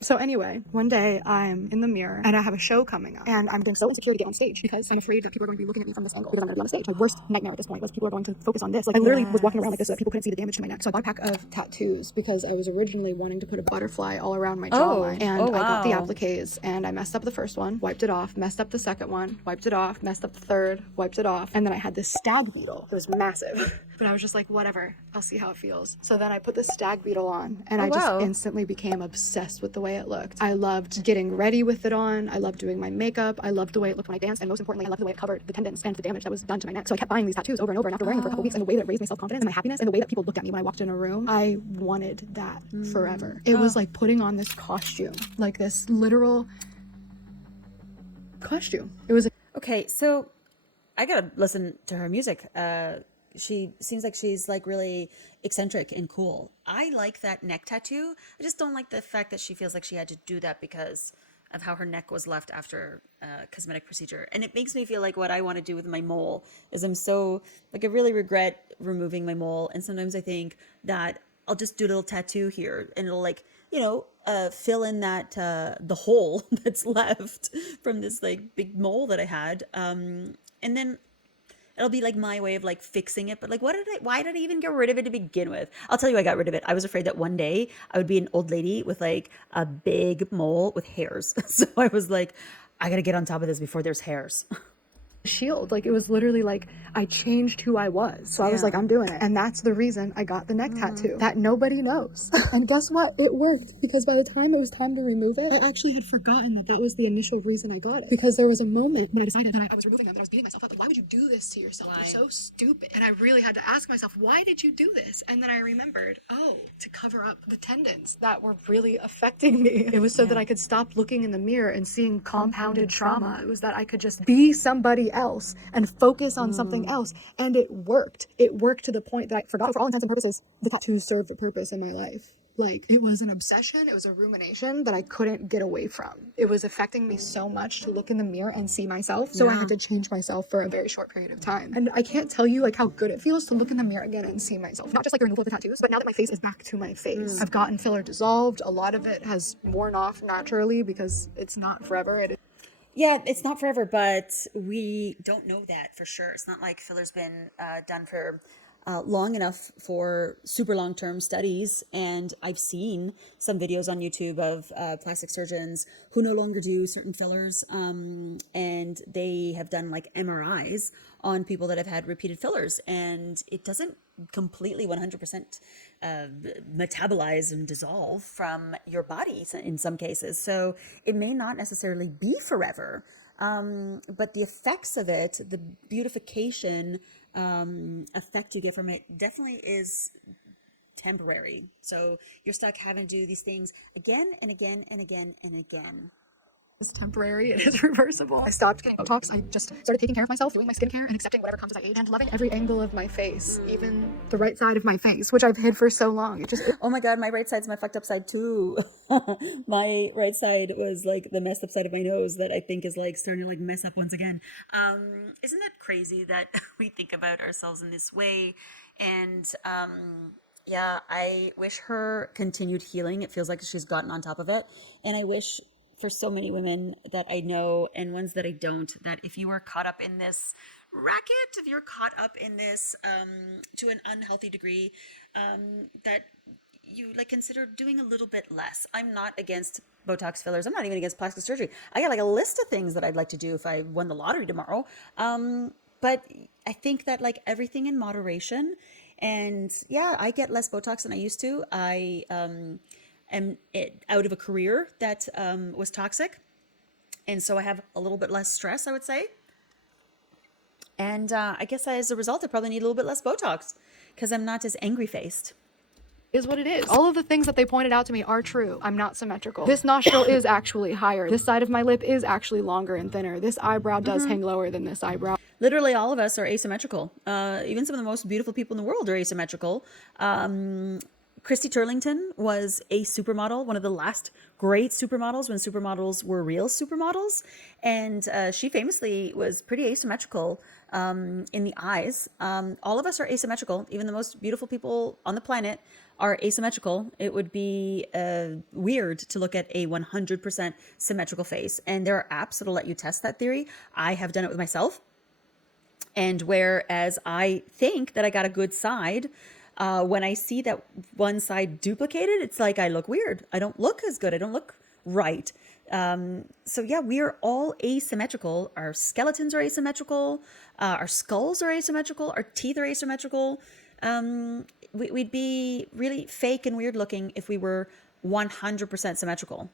So anyway, one day I'm in the mirror and I have a show coming up and I'm getting so insecure to get on stage because I'm afraid that people are going to be looking at me from this angle because I'm going to be on stage. My worst nightmare at this point was people are going to focus on this. Like I literally was walking around like this so that people couldn't see the damage to my neck. So I bought a pack of tattoos because I was originally wanting to put a butterfly all around my jawline. And I got the appliques and I messed up the first one, wiped it off, messed up the second one, wiped it off, messed up the third, wiped it off. And then I had this stag beetle. It was massive. But I was just like, whatever, I'll see how it feels. So then I put the stag beetle on and I just instantly became obsessed with the way it looked. I loved getting ready with it on. I loved doing my makeup. I loved the way it looked when I danced. And most importantly, I loved the way it covered the tendons and the damage that was done to my neck. So I kept buying these tattoos over and over. And after wearing them for a couple weeks, and the way that it raised my self-confidence and my happiness and the way that people looked at me when I walked in a room, I wanted that forever. It was like putting on this costume, like this literal costume. It was Okay, so I gotta listen to her music. She seems like she's like really eccentric and cool. I like that neck tattoo. I just don't like the fact that she feels like she had to do that because of how her neck was left after a cosmetic procedure. And it makes me feel like what I want to do with my mole is I'm so, like I really regret removing my mole. And sometimes I think that I'll just do a little tattoo here and it'll like, you know, fill in that, the hole that's left from this like big mole that I had. And then it'll be like my way of like fixing it. But like, why did I even get rid of it to begin with? I'll tell you, I got rid of it. I was afraid that one day I would be an old lady with like a big mole with hairs. So I was like, I got to get on top of this before there's hairs. shield. Like it was literally like I changed who I was. So I was like, I'm doing it. And that's the reason I got the neck tattoo that nobody knows. And guess what? It worked because by the time it was time to remove it, I actually had forgotten that that was the initial reason I got it. Because there was a moment when I decided that I was removing them, that I was beating myself up. Like, why would you do this to yourself? You're so stupid. And I really had to ask myself, why did you do this? And then I remembered, oh, to cover up the tendons that were really affecting me. It was so that I could stop looking in the mirror and seeing compounded trauma. It was that I could just be somebody else and focus on something else. And it worked. It worked to the point that I forgot, for all intents and purposes, the tattoos served a purpose in my life. Like, it was an obsession, it was a rumination that I couldn't get away from. It was affecting me so much to look in the mirror and see myself, so I had to change myself for a very short period of time. And I can't tell you, like, how good it feels to look in the mirror again and see myself. Not just, like, the removal of the tattoos, but now that my face is back to my face. I've gotten filler dissolved. A lot of it has worn off naturally because it's not forever. Yeah, it's not forever, but we don't know that for sure. It's not like filler's been done for long enough for super long-term studies. And I've seen some videos on YouTube of plastic surgeons who no longer do certain fillers. And they have done like MRIs on people that have had repeated fillers. And it doesn't completely 100% metabolize and dissolve from your body in some cases. So it may not necessarily be forever. But the effects of it, the beautification effect you get from it definitely is temporary. So you're stuck having to do these things again and again and again and again. It's temporary, it is reversible. I stopped getting Botox. I just started taking care of myself, doing my skincare, and accepting whatever comes as I age, and loving every angle of my face, even the right side of my face, which I've hid for so long. It just Oh my god, my right side's my fucked up side too. My right side was like the messed up side of my nose that I think is like starting to like mess up once again. Isn't that crazy that we think about ourselves in this way? And yeah, I wish her continued healing. It feels like she's gotten on top of it, and I wish for so many women that I know and ones that I don't, that if you are caught up in this racket, if you're caught up in this to an unhealthy degree, that you like consider doing a little bit less. I'm not against Botox fillers. I'm not even against plastic surgery. I got like a list of things that I'd like to do if I won the lottery tomorrow. But I think that like everything in moderation. And yeah, I get less Botox than I used to. I am out of a career that was toxic. And so I have a little bit less stress, I would say. And I guess as a result, I probably need a little bit less Botox because I'm not as angry faced. is what it is. All of the things that they pointed out to me are true. I'm not symmetrical. This nostril is actually higher. This side of my lip is actually longer and thinner. This eyebrow does hang lower than this eyebrow. Literally all of us are asymmetrical. Even some of the most beautiful people in the world are asymmetrical. Christy Turlington was a supermodel, one of the last great supermodels when supermodels were real supermodels. And she famously was pretty asymmetrical in the eyes. All of us are asymmetrical. Even the most beautiful people on the planet are asymmetrical. It would be weird to look at a 100% symmetrical face. And there are apps that'll let you test that theory. I have done it with myself. And whereas I think that I got a good side, when I see that one side duplicated, it's like I look weird. I don't look as good. I don't look right. So yeah, we are all asymmetrical. Our skeletons are asymmetrical. Our skulls are asymmetrical. Our teeth are asymmetrical. We'd be really fake and weird looking if we were 100% symmetrical.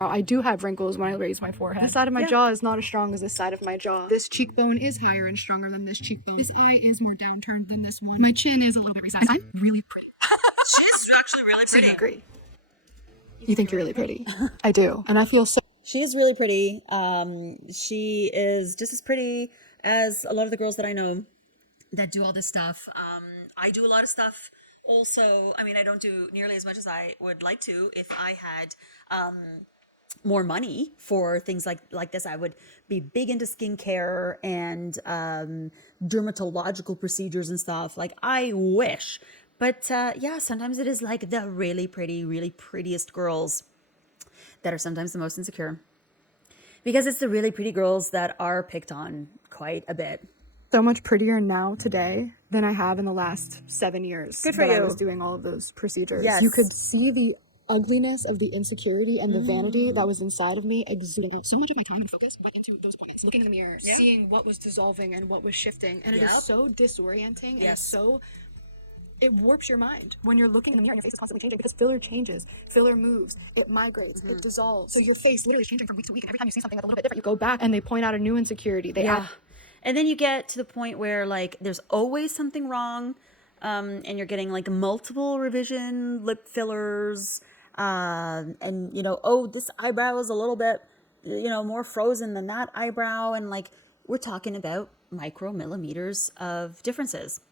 I do have wrinkles when I raise my forehead. This side of my jaw is not as strong as this side of my jaw. This cheekbone is higher and stronger than this cheekbone. This eye is more downturned than this one. My chin is a little bit resized. I'm really pretty. She's actually really pretty. I agree. You think you're really pretty. I do. And I feel so... She is really pretty. She is just as pretty as a lot of the girls that I know that do all this stuff. I do a lot of stuff also. I mean, I don't do nearly as much as I would like to. If I had more money for things like this, I would be big into skincare and dermatological procedures and stuff. Like, I wish. But yeah, sometimes it is like the really pretty, really prettiest girls that are sometimes the most insecure. Because it's the really pretty girls that are picked on quite a bit. So much prettier now today than I have in the last 7 years. Good for that you. I was doing all of those procedures. Yes. You could see the ugliness of the insecurity and the vanity that was inside of me exuding out. So much of my time and focus went into those appointments, looking in the mirror, seeing what was dissolving and what was shifting. And it is so disorienting and it's so... It warps your mind when you're looking in the mirror and your face is constantly changing because filler changes, filler moves, it migrates, it dissolves. So your face literally is changing from week to week. And every time you see something that's a little bit different, you go back and they point out a new insecurity. They add... And then you get to the point where like there's always something wrong, and you're getting like multiple revision lip fillers, and you know, oh, this eyebrow is a little bit, you know, more frozen than that eyebrow, and like we're talking about micromillimeters of differences,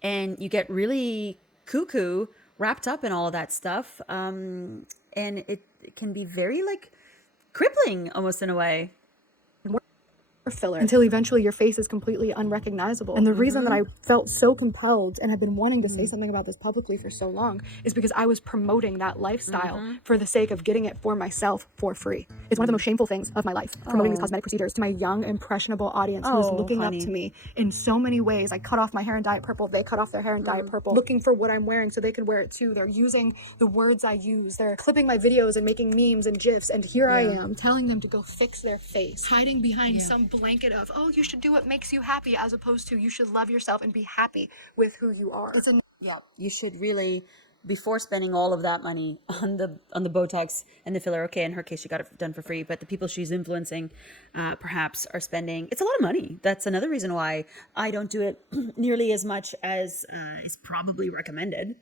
and you get really cuckoo wrapped up in all of that stuff, and it can be very like crippling almost in a way. Filler until eventually your face is completely unrecognizable. And the reason that I felt so compelled and have been wanting to say something about this publicly for so long is because I was promoting that lifestyle for the sake of getting it for myself for free. It's one of the most shameful things of my life, promoting these cosmetic procedures to my young, impressionable audience who is looking up to me in so many ways. I cut off my hair and dye it purple. They cut off their hair and dye it purple, looking for what I'm wearing so they could wear it too. They're using the words I use. They're clipping my videos and making memes and GIFs. And here I am telling them to go fix their face, hiding behind some blanket of, oh, you should do what makes you happy, as opposed to you should love yourself and be happy with who you are. You should really, before spending all of that money on the Botox and the filler, okay, in her case she got it done for free, but the people she's influencing perhaps are spending, it's a lot of money. That's another reason why I don't do it nearly as much as is probably recommended.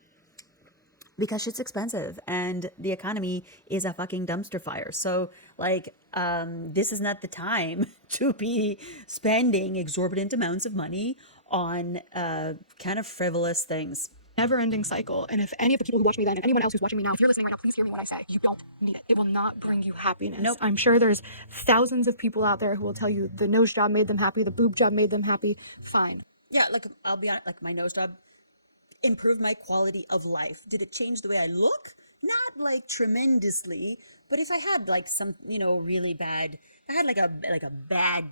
because shit's expensive and the economy is a fucking dumpster fire. So like, this is not the time to be spending exorbitant amounts of money on kind of frivolous things. Never-ending cycle. And if any of the people who watch me then and anyone else who's watching me now, if you're listening right now, please hear me when I say you don't need it. It will not bring you happiness. Nope. I'm sure there's thousands of people out there who will tell you the nose job made them happy, the boob job made them happy. Fine. Yeah, like I'll be honest, like my nose job improved my quality of life. Did it change the way I look? Not like tremendously, but if I had like some, really bad, if I had like a bad,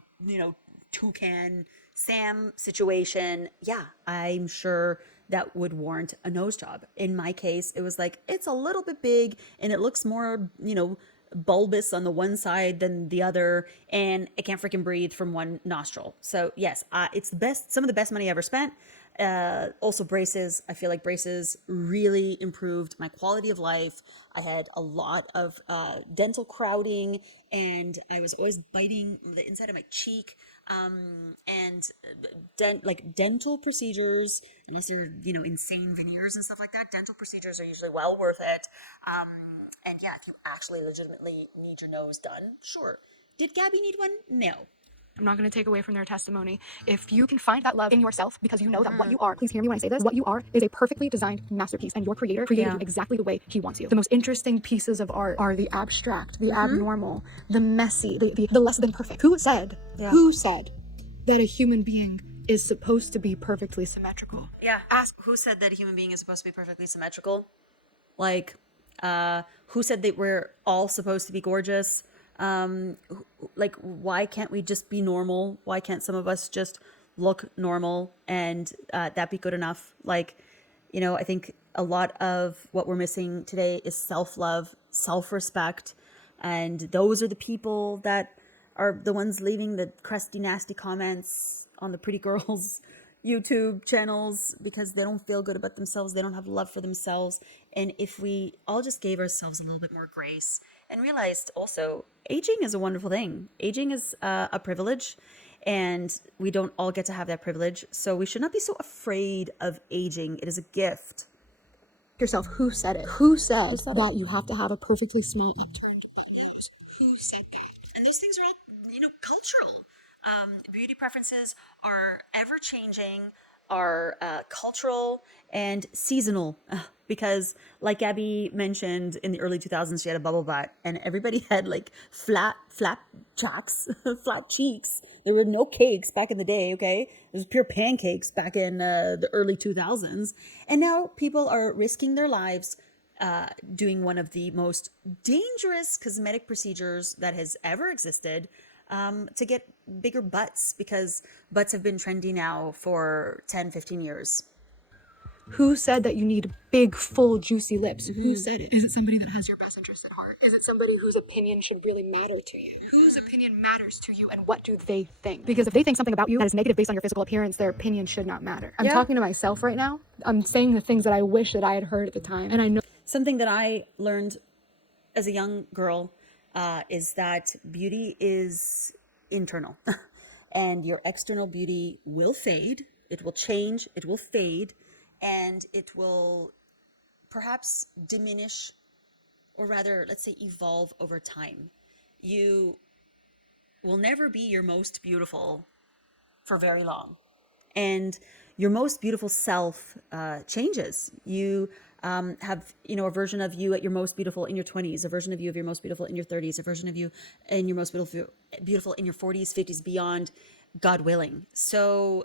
toucan Sam situation, yeah, I'm sure that would warrant a nose job. In my case, it was like, it's a little bit big and it looks more, bulbous on the one side than the other, and I can't freaking breathe from one nostril. So yes, it's the best, some of the best money I ever spent. Also braces. I feel like braces really improved my quality of life. I had a lot of dental crowding, and I was always biting the inside of my cheek. And dental procedures, unless they're, insane veneers and stuff like that, dental procedures are usually well worth it. And yeah, if you actually legitimately need your nose done, sure. Did Gabbie need one? No. I'm not going to take away from their testimony. If you can find that love in yourself, because you know that what you are, please hear me when I say this, what you are is a perfectly designed masterpiece, and your creator created you exactly the way he wants you. The most interesting pieces of art are the abstract, the abnormal, the messy, the less than perfect. Who said that a human being is supposed to be perfectly symmetrical? Yeah. Ask who said that a human being is supposed to be perfectly symmetrical? Like, who said that we're all supposed to be gorgeous? Like, why can't we just be normal? Why can't some of us just look normal and that be good enough? Like, I think a lot of what we're missing today is self-love, self-respect, and those are the people that are the ones leaving the crusty, nasty comments on the pretty girls YouTube channels because they don't feel good about themselves. They don't have love for themselves. And if we all just gave ourselves a little bit more grace and realized also aging is a wonderful thing. Aging is a privilege, and we don't all get to have that privilege. So we should not be so afraid of aging. It is a gift. Yourself, who said it? Who said that you have to have a perfectly small upturned nose? Who said that? And those things are all, cultural. Beauty preferences are ever changing, are cultural and seasonal, because like Gabbie mentioned, in the early 2000s, she had a bubble butt and everybody had like flat cheeks. There were no cakes back in the day. Okay. It was pure pancakes back in the early 2000s. And now people are risking their lives doing one of the most dangerous cosmetic procedures that has ever existed, to get bigger butts, because butts have been trendy now for 10, 15 years. Who said that you need big, full, juicy lips? Who said it? Is it somebody that has your best interest at heart? Is it somebody whose opinion should really matter to you? Whose opinion matters to you, and what do they think? Because if they think something about you that is negative based on your physical appearance, their opinion should not matter. I'm talking to myself right now. I'm saying the things that I wish that I had heard at the time. And I know something that I learned as a young girl is that beauty is internal and your external beauty will fade. It will change. It will fade. And it will perhaps diminish, or rather, let's say, evolve over time. You will never be your most beautiful for very long. And your most beautiful self changes. You have, a version of you at your most beautiful in your 20s, a version of you of your most beautiful in your 30s, a version of you in your most beautiful in your 40s, 50s, beyond, God willing. So,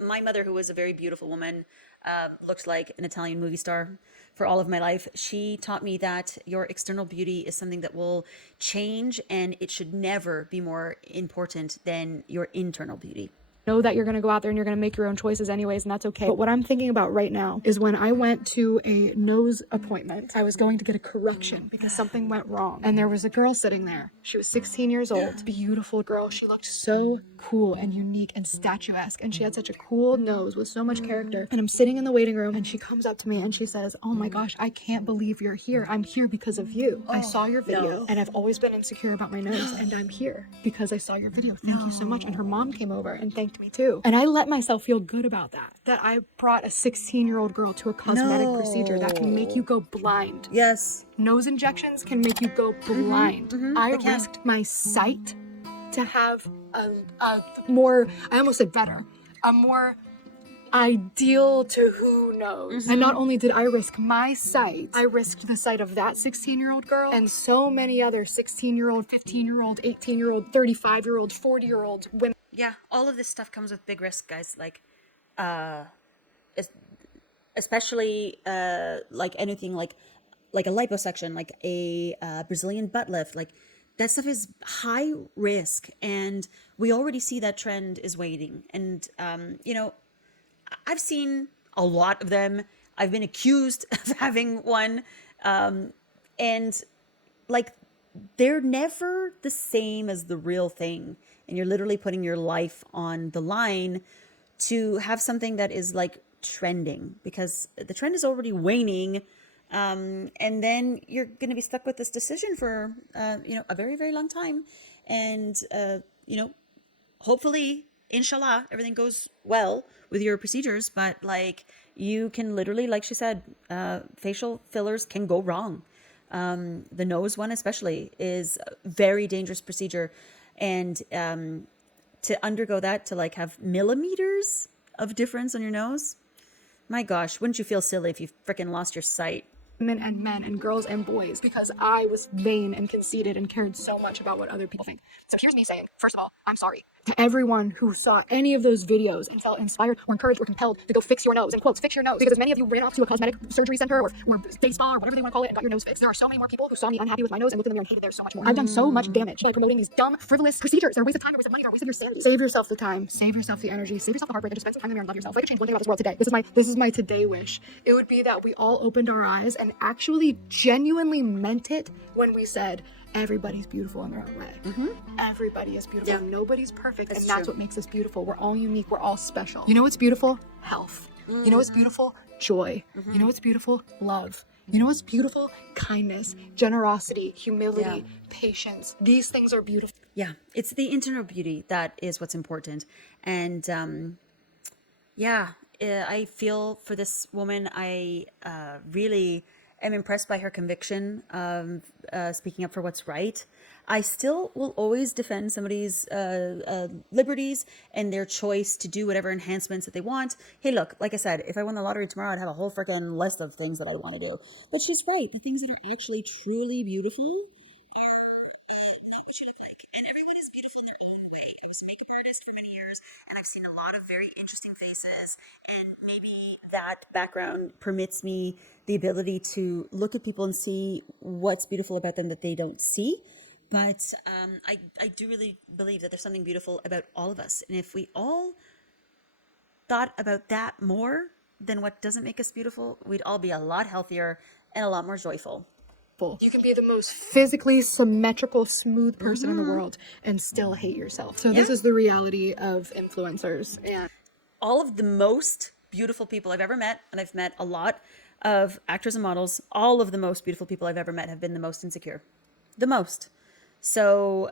my mother, who was a very beautiful woman, looked like an Italian movie star for all of my life. She taught me that your external beauty is something that will change, and it should never be more important than your internal beauty. Know that you're going to go out there and you're going to make your own choices anyways, and that's okay. But what I'm thinking about right now is when I went to a nose appointment, I was going to get a correction because something went wrong. And there was a girl sitting there. She was 16 years old, beautiful girl. She looked so cool and unique and statuesque, and she had such a cool nose with so much character. And I'm sitting in the waiting room, and she comes up to me and she says, "Oh my gosh, I can't believe you're here. I'm here because of you. I saw your video, and I've always been insecure about my nose, and I'm here because I saw your video. Thank you so much." And her mom came over and thanked liked me too. And I let myself feel good about that. That I brought a 16-year-old girl to a cosmetic procedure that can make you go blind. Yes. Nose injections can make you go blind. I risked my sight to have a more, I almost said better, a more ideal to who knows. And not only did I risk my sight, I risked the sight of that 16-year-old girl and so many other 16-year-old, 15-year-old, 18-year-old, 35-year-old, 40-year-old women. Yeah, all of this stuff comes with big risk, guys. Like, especially like anything like a liposuction, like a Brazilian butt lift, like that stuff is high risk, and we already see that trend is waning. And you know, I've seen a lot of them. I've been accused of having one, and like they're never the same as the real thing. And you're literally putting your life on the line to have something that is like trending, because the trend is already waning. And then you're going to be stuck with this decision for, you know, a very, very long time. And, you know, hopefully, inshallah, everything goes well with your procedures. But like, you can literally, like she said, facial fillers can go wrong. The nose one especially is a very dangerous procedure. And to undergo that, to like have millimeters of difference on your nose, my gosh, wouldn't you feel silly if you freaking lost your sight? Women and men and girls and boys, because I was vain and conceited and cared so much about what other people think. So here's me saying, first of all, I'm sorry to everyone who saw any of those videos and felt inspired or encouraged or compelled to go fix your nose, and quotes, fix your nose, because many of you ran off to a cosmetic surgery center or face spa or whatever they want to call it and got your nose fixed. There are so many more people who saw me unhappy with my nose and looked in the mirror and hated theirs so much more. I've done so much damage by promoting these dumb, frivolous procedures. They're a waste of time, they're a waste of money, they're a waste of your sanity. Save yourself the time, save yourself the energy, save yourself the heartbreak, and just spend some time in the mirror and love yourself. If I could change one thing about this world today, this is my today wish. It would be that we all opened our eyes and actually genuinely meant it when we said, everybody's beautiful in their own way. Everybody is beautiful. Yeah. Nobody's perfect. That's and that's true. what makes us beautiful. We're all unique. We're all special. You know what's beautiful? Health. You know what's beautiful? Joy. You know what's beautiful? Love. You know what's beautiful? Kindness, generosity, humility, patience. These things are beautiful. Yeah, it's the internal beauty that is what's important. And yeah, I feel for this woman, I really am impressed by her conviction of speaking up for what's right. I still will always defend somebody's liberties and their choice to do whatever enhancements that they want. Hey, look, like I said, if I won the lottery tomorrow, I'd have a whole freaking list of things that I want to do. But she's right. The things that are actually truly beautiful are not what you look like. And everyone is beautiful in their own way. I was a makeup artist for many years, and I've seen a lot of very interesting faces. And maybe that background permits me the ability to look at people and see what's beautiful about them that they don't see. But I do really believe that there's something beautiful about all of us. And if we all thought about that more than what doesn't make us beautiful, we'd all be a lot healthier and a lot more joyful. You can be the most physically symmetrical, smooth person in the world and still hate yourself. So this is the reality of influencers. And all of the most beautiful people I've ever met, and I've met a lot of actors and models, all of the most beautiful people I've ever met have been the most insecure. The most. So,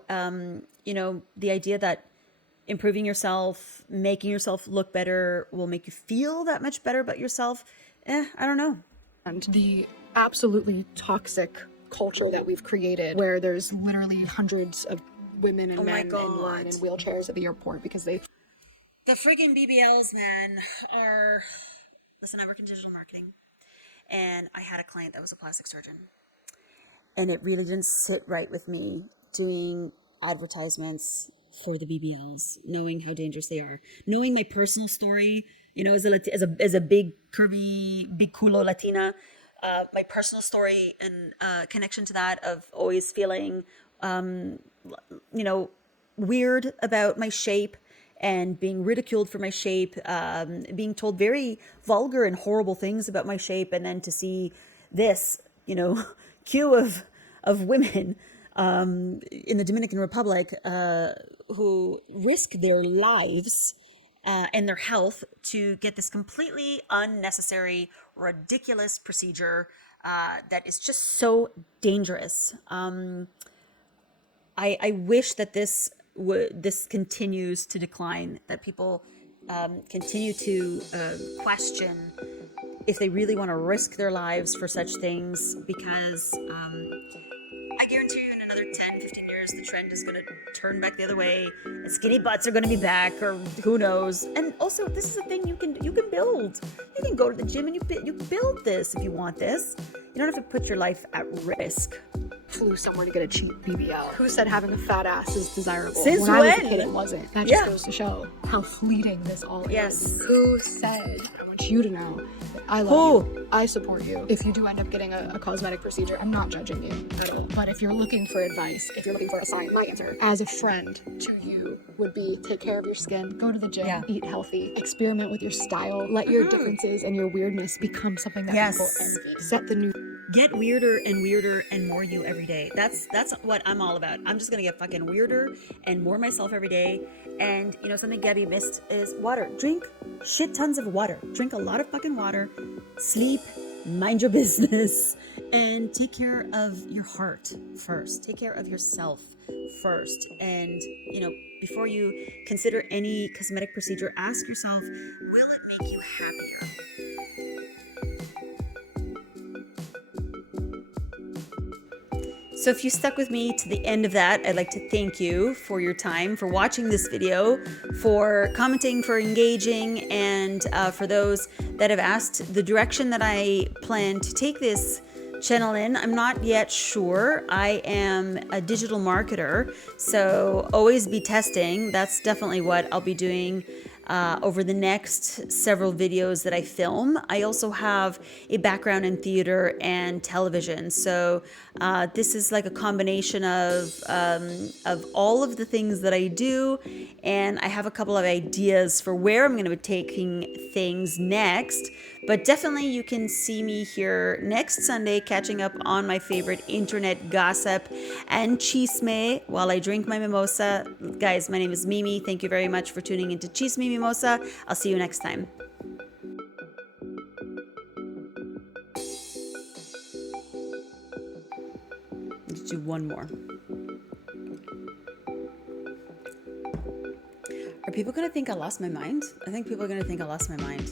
you know, the idea that improving yourself, making yourself look better will make you feel that much better about yourself, I don't know. and the absolutely toxic culture that we've created, where there's literally hundreds of women and men in line in wheelchairs at the airport because they... The friggin' BBLs, man, are... Listen, I work in digital marketing, and I had a client that was a plastic surgeon, and it really didn't sit right with me doing advertisements for the BBLs, knowing how dangerous they are, knowing my personal story, you know, as a big curvy, big culo Latina, my personal story and connection to that of always feeling, you know, weird about my shape and being ridiculed for my shape, being told very vulgar and horrible things about my shape, and then to see this, you know, queue of women in the Dominican Republic who risk their lives and their health to get this completely unnecessary, ridiculous procedure that is just so dangerous. I wish that this this continues to decline, that people continue to question if they really want to risk their lives for such things, because I guarantee you in another 10, 15 years, the trend is going to turn back the other way, and skinny butts are going to be back, or who knows. And also, this is a thing you can build. You can go to the gym and you build this if you want this. You don't have to put your life at risk. Flew somewhere to get a cheap BBL. Who said having a fat ass is desirable? Since when I was a when? kid, it wasn't. That just Yeah. goes to show how fleeting this all Yes. is. Who said? I want you to know that I love you. I support you. If you do end up getting a cosmetic procedure, I'm not judging you at all. But if you're looking for advice, if you're looking for a sign, my answer as a friend to you would be take care of your skin, go to the gym, Yeah. eat healthy, experiment with your style, let your differences and your weirdness become something that Yes. people envy. Set the new Get weirder and more you every day. That's what I'm all about. I'm just gonna get fucking weirder and more myself every day. And you know, something Gabbie missed is water. Drink shit tons of water. Drink a lot of fucking water. Sleep. Mind your business. And take care of your heart first. Take care of yourself first. And you know, before you consider any cosmetic procedure, ask yourself, will it make you happier? So if you stuck with me to the end of that, I'd like to thank you for your time, for watching this video, for commenting, for engaging, and for those that have asked the direction that I plan to take this channel in. I'm not yet sure. I am a digital marketer, so always be testing. That's definitely what I'll be doing over the next several videos that I film. I also have a background in theater and television, so this is like a combination of all of the things that I do, and I have a couple of ideas for where I'm going to be taking things next. But definitely you can see me here next Sunday catching up on my favorite internet gossip and chisme while I drink my mimosa. Guys, my name is Mimi. Thank you very much for tuning into Chismimimosa. I'll see you next time. Let's do one more. Are people going to think I lost my mind? I think people are going to think I lost my mind.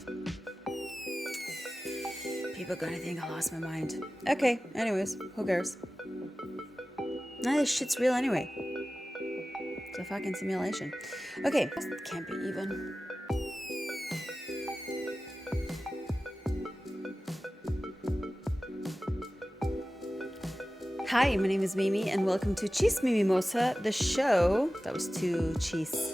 People are gonna think I lost my mind. Okay, anyways, who cares? None of this shit's real anyway. It's a fucking simulation. Okay, can't be even. Hi, my name is Mimi, and welcome to Chismimimosa, the show. That was too cheese.